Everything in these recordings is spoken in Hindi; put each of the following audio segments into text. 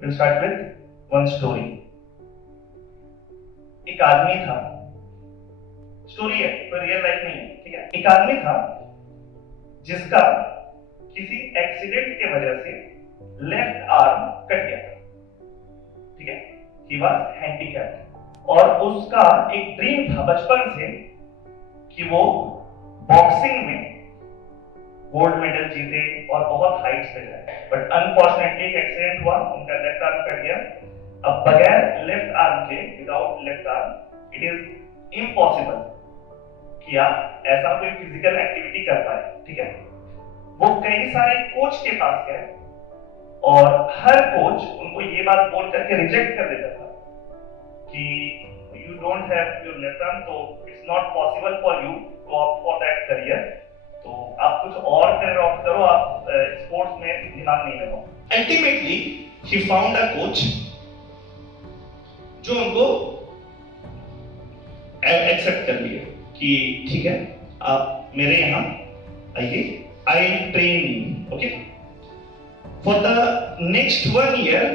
We'll start with one story. एक आदमी था, स्टोरी है, कोई रियल लाइफ नहीं है, ठीक है। एक आदमी था जिसका किसी एक्सीडेंट के वजह से लेफ्ट आर्म कट गया, ठीक है। ही वाज हैंडीकैप्ड और उसका एक ड्रीम था बचपन से कि वो बॉक्सिंग में गोल्ड मेडल जीते और बहुत हाइट्स पे जाए। बट अनफॉर्चुनेटली एक एक्सीडेंट हुआ, उनका लेफ्ट आर्म कट गया। अब बगैर लेफ्ट आर्म के, without left arm, it is impossible कि आप ऐसा कोई फिजिकल एक्टिविटी कर पाए, ठीक है। वो कई सारे कोच के पास गए और हर कोच उनको ये बात बोल करके रिजेक्ट कर देता था कि you don't have your left arm, तो it's not possible for you to opt for that career, तो आप कुछ और करियर ऑप्ट करो, आप स्पोर्ट्स में दिमाग नहीं लगाओ। Ultimately he found a coach जो उनको एक्सेप्ट कर लिया कि ठीक है, आप मेरे यहाँ आइए, I am training, okay. For the next 1 year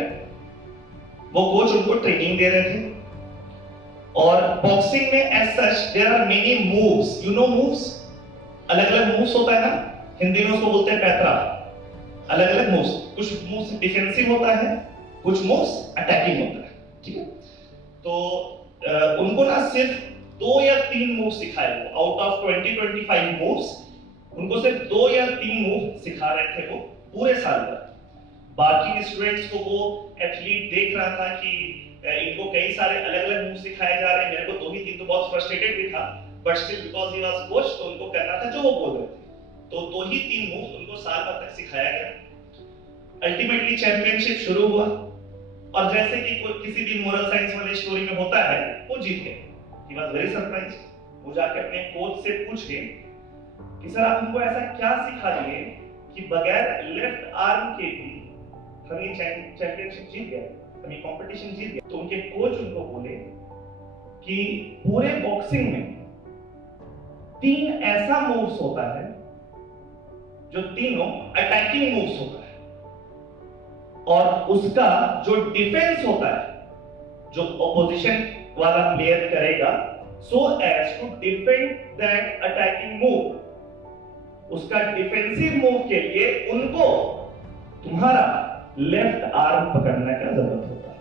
वो कोच उनको ट्रेनिंग दे रहे थे। और बॉक्सिंग में as such there are many moves, you know moves, अलग अलग मूव्स होता है ना, हिंदी में उसको बोलते हैं पैतरा। अलग अलग मूव्स, कुछ मूव्स डिफेंसिव होता है, कुछ मूव्स अटैकिंग होता है, ठीक है। तो उनको ना सिर्फ 2 या 3 मूव सिखाए वो, आउट ऑफ 20-25 मूव्स उनको सिर्फ 2 या 3 मूव सिखा रहे थे वो पूरे साल भर। बाकी स्टूडेंट्स को वो एथलीट देख रहा था कि इनको कई सारे अलग अलग मूव सिखाए जा रहे हैं, मेरे को 2 ही 3 तो बहुत फ्रस्ट्रेटेड भी था, but still because he was coach तो उनको करना था जो वो बोल रहे थे। तो 2 ही 3 मूव उनको साल भर तक सिखाया गया। अल्टीमेटली चैंपियनशिप शुरू हुआ और जैसे कि किसी भी मोरल साइंस वाले स्टोरी में होता है, वो जीत गए। He was very surprised. वो जाके अपने कोच से पूछे कि सर आप हमको ऐसा क्या सिखा दिए कि बगैर लेफ्ट आर्म के भी हम ये चैंपियनशिप जीत गए, हम ये कंपटीशन जीत गए। तो उनके कोच उनको बोले कि पूरे बॉक्सिंग में 3 ऐसा मूव्स होता है जो तीनों अटैकिंग मूव्स होता है, और उसका जो डिफेंस होता है, जो ऑपोजिशन वाला प्लेयर करेगा so as to defend that attacking move, उसका डिफेंसिव मूव के लिए उनको तुम्हारा लेफ्ट आर्म पकड़ने का जरूरत होता है,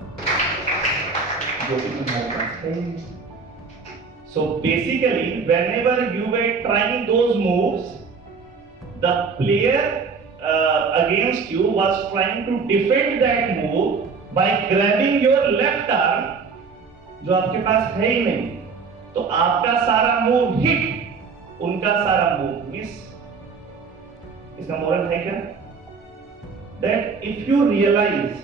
जो कि तुम्हारे पास है। So basically, whenever you were trying those moves, the player against you was trying to defend that move by grabbing your left arm, जो आपके पास है ही नहीं। तो आपका सारा मूव हिट, उनका सारा मूव मिस। इसका मोरल है क्या? That if you realize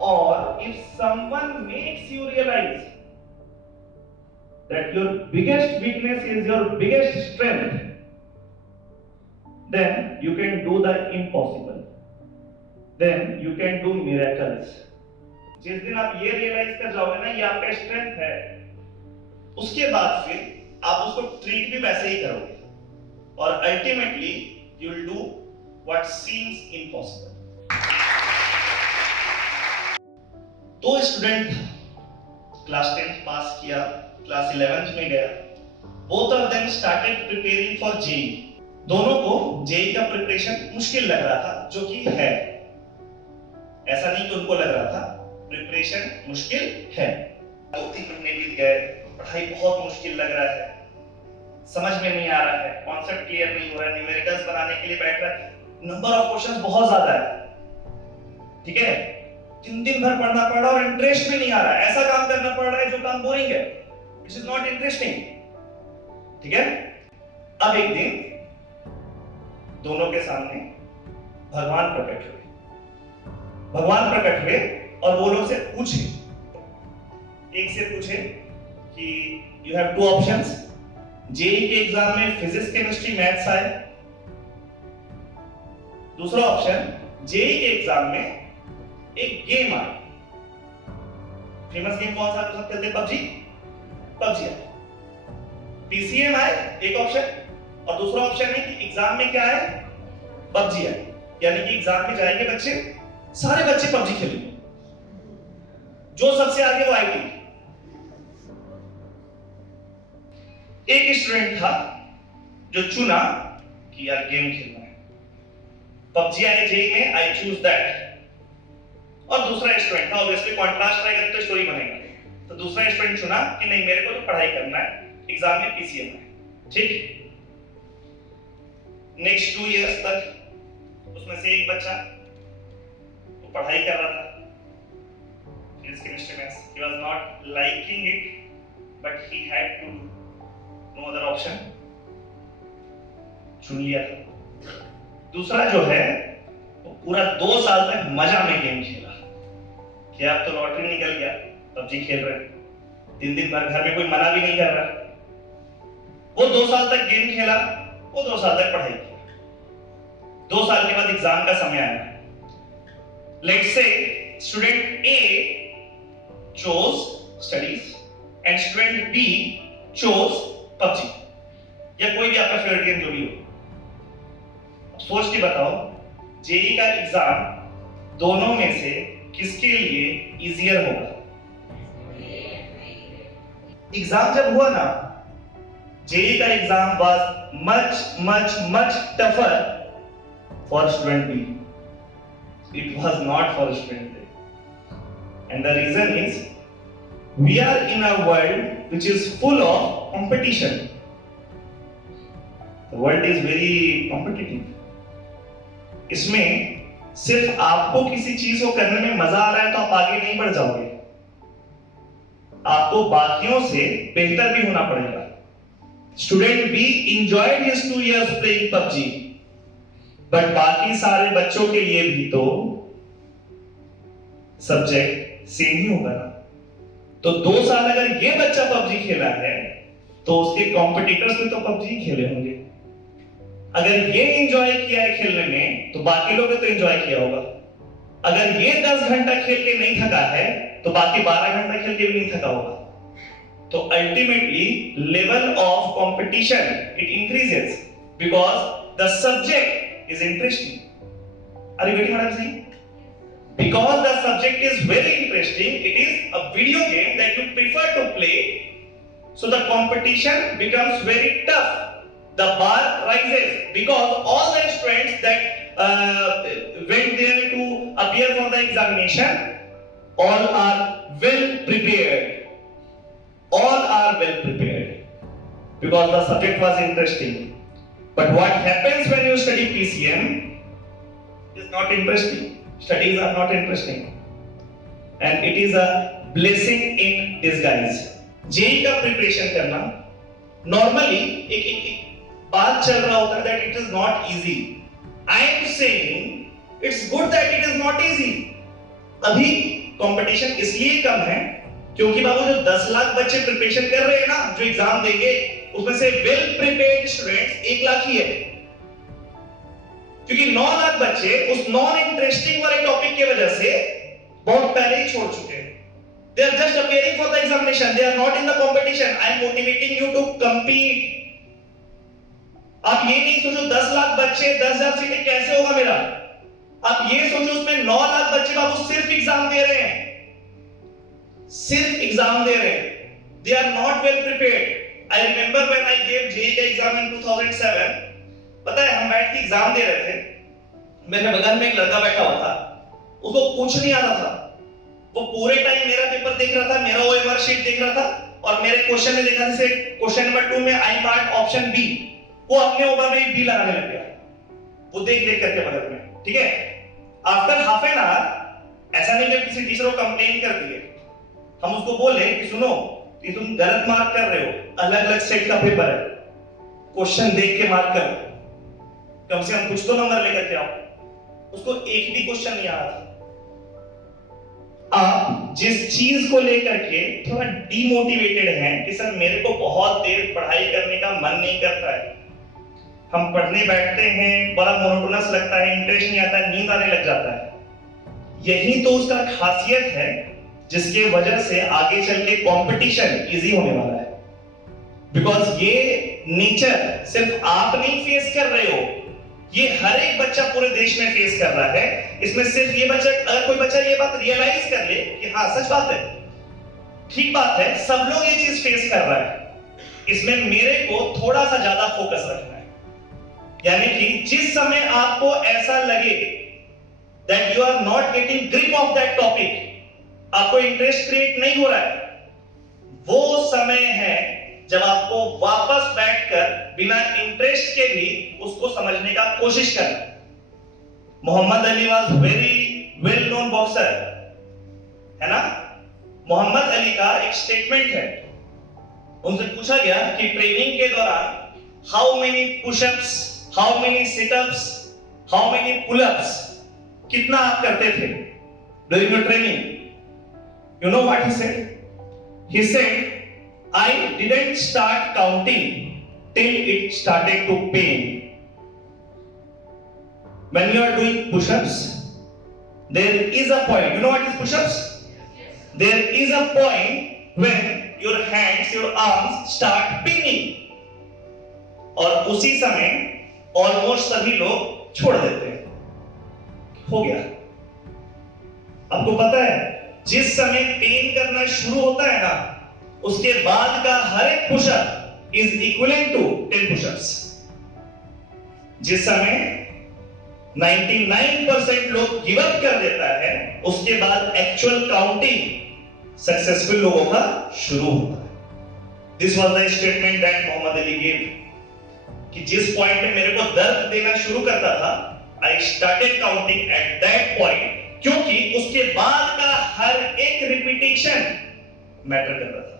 or if someone makes you realize that your biggest weakness is your biggest strength, then you can do the impossible, then you can do miracles. जिस दिन आप ये रियलाइज कर जाओगे ना ये आपका स्ट्रेंथ है, उसके बाद फिर आप उसको ट्रीट भी वैसे ही करोगे और ultimately you will do what seems impossible. तो स्टूडेंट क्लास 10th पास किया, क्लास 11th में गया। Both of them started preparing for JEE. दोनों को जेई का प्रिपरेशन मुश्किल लग रहा था, जो कि है, ऐसा नहीं कि उनको लग रहा था, प्रिपरेशन मुश्किल है। 2-3 महीने बीत गए, पढ़ाई बहुत मुश्किल लग रहा है, समझ में नहीं आ रहा है, कॉन्सेप्ट क्लियर नहीं हो रहा है, न्यूमेरिकल्स बनाने के लिए बैठ रहा है, नंबर ऑफ क्वेश्चंस बहुत ज्यादा है, ठीक है। दिन भर पढ़ना पड़ रहा है और इंटरेस्ट भी नहीं आ रहा है, ऐसा काम करना पड़ रहा है जो काम बोरिंग है, which is not interesting, ठीक है। अब एक दिन दोनों के सामने भगवान प्रकट हुए और वो लोग से पूछे, एक से पूछे कि यू हैव 2 ऑप्शंस, जेई के एग्जाम में फिजिक्स केमिस्ट्री मैथ्स आए, दूसरा ऑप्शन जेई के एग्जाम में एक गेम आए। फेमस गेम कौन सा सब खेलते हैं? पबजी है। पीसीएम आए एक ऑप्शन, और दूसरा ऑप्शन है कि एग्जाम में क्या है? पबजी है। यानी कि एग्जाम में जाएंगे बच्चे, सारे बच्चे पबजी खेलेंगे, जो सबसे आगे वो आईटी। एक स्टूडेंट था जो चुना कि यार गेम खेलना है, पबजी आए जेई में, आई चूज दैट। और दूसरा स्टूडेंट था, ऑब्वियसली कॉन्ट्रास्ट रहेगा तो स्टोरी बनेगा, तो दूसरा स्टूडेंट चुना कि नहीं मेरे को तो पढ़ाई करना है, एग्जाम में पीसीएम है, ठीक। नेक्स्ट 2 इयर्स तक उसमें से एक बच्चा वो पढ़ाई कर रहा था physics chemistry maths, he was not liking it but he had to no other option, चुन लिया था। दूसरा जो है वो पूरा 2 साल तक मजा में गेम खेला कि अब तो लॉटरी निकल गया, पबजी खेल रहे हैं, दिन भर घर में कोई मना भी नहीं कर रहा। वो 2 साल तक गेम खेला, वो 2 साल तक पढ़ाई की। 2 साल के बाद एग्जाम का समय आया। Let's say student A chose studies and student B chose PUBG, या कोई भी आपका फेवरेट गेम जो भी हो। सोच के बताओ जेई का एग्जाम दोनों में से किसके लिए इजियर होगा? एग्जाम जब हुआ ना, जेई का exam was much tougher for student B. It was not for student A. And the reason is we are in a world which is full of competition. The world is very competitive. इसमें सिर्फ आपको किसी चीज को करने में मजा आ रहा है तो आप आगे नहीं बढ़ जाओगे, आपको बाकियों से बेहतर भी होना पड़ेगा। Student B enjoyed his 2 years playing PUBG. But बाकी सारे बच्चों के लिए भी तो सब्जेक्ट सेम ही होगा ना। तो 2 साल अगर ये बच्चा पबजी खेला है तो उसके कॉम्पिटिटर्स भी तो पबजी खेले होंगे। अगर ये एंजॉय किया है खेलने में तो बाकी लोग तो एंजॉय किया होगा। अगर ये 10 घंटा खेल के नहीं थका है तो बाकी 12 घंटा खेल के भी नहीं थका होगा। तो ultimately level of competition it increases because the subject is interesting. Are you getting what I'm saying? Because the subject is very interesting, it is a video game that you prefer to play, so the competition becomes very tough. The bar rises because all the students that went there to appear for the examination, all are well prepared. All are well prepared because the subject was interesting. But what happens when you study PCM is not interesting. Studies are not interesting. And it is a blessing in disguise. JEE का प्रिपरेशन करना नॉर्मली एक बात चल रहा होता है that it is not easy. I am saying it's good that it is not easy. अभी कंपटीशन इसलिए कम है क्योंकि बाबू जो 10 लाख बच्चे प्रिपरेशन कर रहे हैं ना, जो एग्जाम देंगे उसमें से वेल प्रिपेयर्ड स्टूडेंट्स 1 लाख ही है, क्योंकि 9 लाख बच्चे उस नॉन इंटरेस्टिंग वाले टॉपिक की वजह से बहुत पहले ही छोड़ चुके हैं। They are just appearing for the examination. They are not in the competition. I am motivating you to compete. आप ये नहीं सोचो 10 लाख बच्चे 10,000 सीटें कैसे होगा मेरा। आप ये सोचो उसमें 9 लाख बच्चे बाबू सिर्फ एग्जाम दे रहे हैं, सिर्फ एग्जाम दे रहे हैं। They are not well prepared. I remember when I gave JEE का एग्जाम in 2007, पता है हम बैठ के एग्जाम दे रहे थे, मेरे बगल में एक लड़का बैठा हुआ था, उसको कुछ नहीं आता था, वो पूरे टाइम मेरा पेपर देख रहा था, मेरा OMR शीट देख रहा था और मेरे क्वेश्चन में देखा, जैसे क्वेश्चन नंबर 2 में आई पार्ट ऑप्शन बी, वो अपने ऊपर में बी लगाने लग गया, वो देख देख करके बगल में, ठीक है। आफ्टर हाफ एन आवर ऐसा नहीं कि किसी टीचर को कंप्लेन कर दिए, हम उसको बोले कि सुनो कि तुम गलत मार्क कर रहे हो, अलग अलग सेट का पेपर है, क्वेश्चन देख के मार्क करो, कम से कम कुछ तो नंबर लेकर के आओ। उसको एक भी क्वेश्चन नहीं आया था। आप जिस चीज को लेकर के थोड़ा डीमोटिवेटेड हैं कि सर मेरे को बहुत देर पढ़ाई करने का मन नहीं करता है, हम पढ़ने बैठते हैं बड़ा मोनोटोनस लगता है, इंटरेस्ट नहीं आता है, नींद आने लग जाता है, यही तो उसका खासियत है जिसके वजह से आगे चल के कंपटीशन इजी होने वाला है। बिकॉज ये नेचर सिर्फ आप नहीं फेस कर रहे हो, ये हर एक बच्चा पूरे देश में फेस कर रहा है। इसमें सिर्फ ये बच्चा, अगर कोई बच्चा ये बात रियलाइज कर ले कि हाँ सच बात है, ठीक बात है, सब लोग ये चीज फेस कर रहा है, इसमें मेरे को थोड़ा सा ज्यादा फोकस रखना है। यानी कि जिस समय आपको ऐसा लगे that you are not getting grip of that topic, आपको इंटरेस्ट क्रिएट नहीं हो रहा है, वो समय है जब आपको वापस बैठकर बिना इंटरेस्ट के भी उसको समझने का कोशिश करना। Muhammad Ali was very well known boxer, है ना। मोहम्मद अली का एक स्टेटमेंट है, उनसे पूछा गया कि ट्रेनिंग के दौरान how many pushups, how many sit-ups, how many pullups, कितना आप करते थे during your training. You know what he said? He said, I didn't start counting till it started to pain. When you are doing push-ups, there is a point. You know what is push-ups? Yes. There is a point when your hands, your arms start paining. और उसी समय ऑलमोस्ट सभी लोग छोड़ देते हैं। हो गया। आपको पता है, जिस समय पेन करना शुरू होता है ना, उसके बाद का हर एक pushup is equivalent to 10 pushups. जिस समय 99% लोग गिव अप कर देता है, उसके बाद एक्चुअल काउंटिंग सक्सेसफुल लोगों का शुरू होता है। This was the statement that Muhammad Ali give, कि जिस पॉइंट पे मेरे को दर्द देना शुरू करता था, I started counting at that point, क्योंकि उसके बाद का हर एक रिपीटेशन मैटर करता था।